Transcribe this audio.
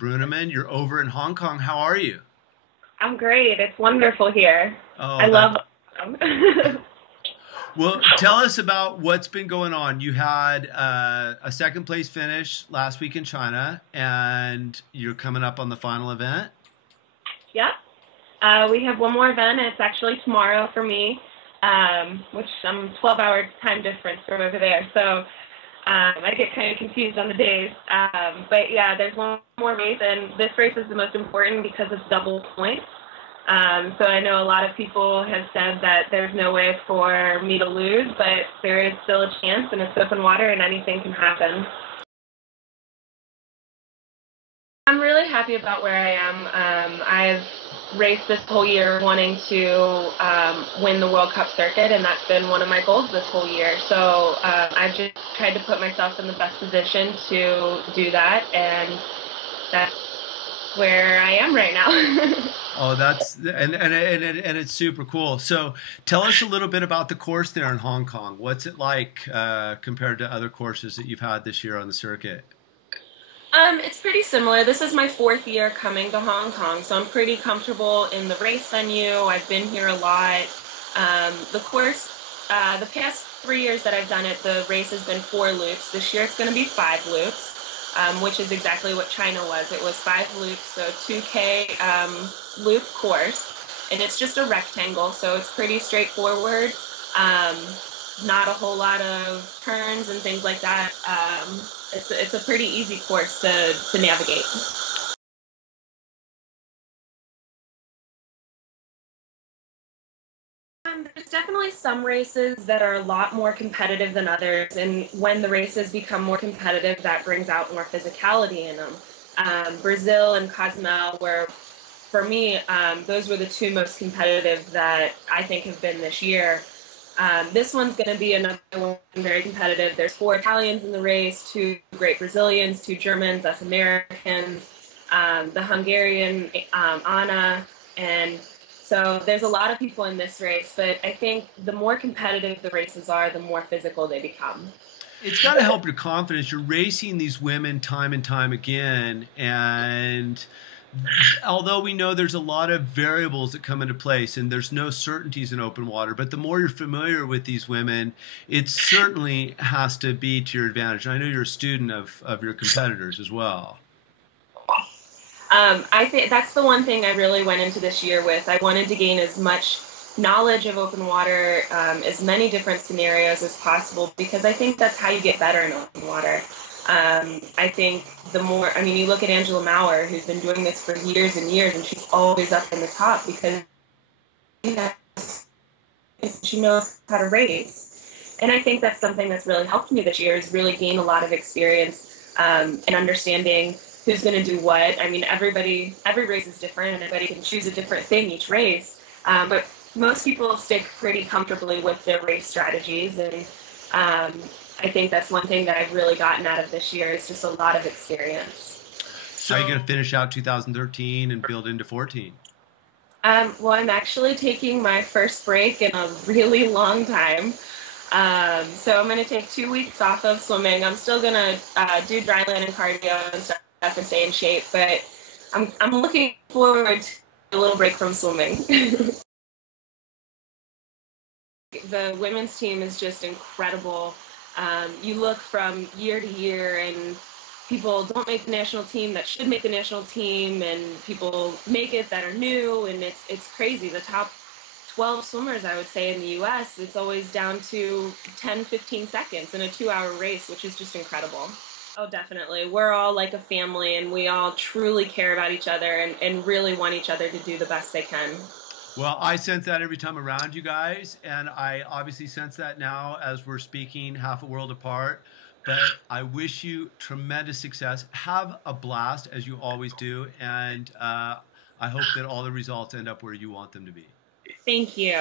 Brunemann. You're over in Hong Kong. How are you? I'm great. It's wonderful here. I Oh, love them. well, tell us about what's been going on. You had a second place finish last week in China, and you're coming up on the final event. Yep. We have one more event. It's actually tomorrow for me, which I'm 12-hour time difference from over there. So I get kind of confused on the days. But yeah, there's one more race, and this race is the most important because it's double points. So I know a lot of people have said that there's no way for me to lose, but there is still a chance, and it's open water, and anything can happen. I'm really happy about where I am. I've raced this whole year wanting to win the World Cup circuit, and that's been one of my goals this whole year. So I've just tried to put myself in the best position to do that, and that's where I am right now. Oh, and it's super cool. So tell us a little bit about the course there in Hong Kong. What's it like compared to other courses that you've had this year on the circuit? It's pretty similar. This is my fourth year coming to Hong Kong, so I'm pretty comfortable in the race venue. I've been here a lot. The course, the past 3 years that I've done it, the race has been 4 loops. This year it's going to be 5 loops, which is exactly what China was. It was 5 loops, so 2K loop course, and it's just a rectangle, so it's pretty straightforward. Not a whole lot of turns and things like that. It's a pretty easy course to navigate. There's definitely some races that are a lot more competitive than others, and when the races become more competitive, that brings out more physicality in them. Brazil and Cozumel were, for me, those were the two most competitive that I think have been this year. This one's going to be another one very competitive. There's 4 Italians in the race, 2 great Brazilians, 2 Germans, us Americans, the Hungarian, Anna, and so there's a lot of people in this race, but I think the more competitive the races are, the more physical they become. It's got to help your confidence. You're racing these women time and time again, and although we know there's a lot of variables that come into place and there's no certainties in open water, but the more you're familiar with these women, it certainly has to be to your advantage. And I know you're a student of your competitors as well. I think that's the one thing I really went into this year with. I wanted to gain as much knowledge of open water, as many different scenarios as possible, because I think that's how you get better in open water. I think the more, I mean, you look at Angela Maurer, who's been doing this for years and years, and she's always up in the top because she knows how to race. And I think that's something that's really helped me this year, is really gain a lot of experience and understanding who's going to do what. I mean, every race is different, and everybody can choose a different thing each race. But most people stick pretty comfortably with their race strategies, and I think that's one thing that I've really gotten out of this year is just a lot of experience. So how are you going to finish out 2013 and build into 14? Well, I'm actually taking my first break in a really long time. So I'm going to take 2 weeks off of swimming. I'm still going to do dry land and cardio and stuff and stay in shape, but I'm looking forward to a little break from swimming. The women's team is just incredible. You look from year to year, and people don't make the national team that should make the national team, and people make it that are new, and it's crazy. The top 12 swimmers, I would say, in the U.S., it's always down to 10, 15 seconds in a 2-hour race, which is just incredible. Oh, definitely. We're all like a family, and we all truly care about each other and really want each other to do the best they can. Well, I sense that every time around you guys, and I obviously sense that now as we're speaking half a world apart. But I wish you tremendous success. Have a blast, as you always do, and I hope that all the results end up where you want them to be. Thank you.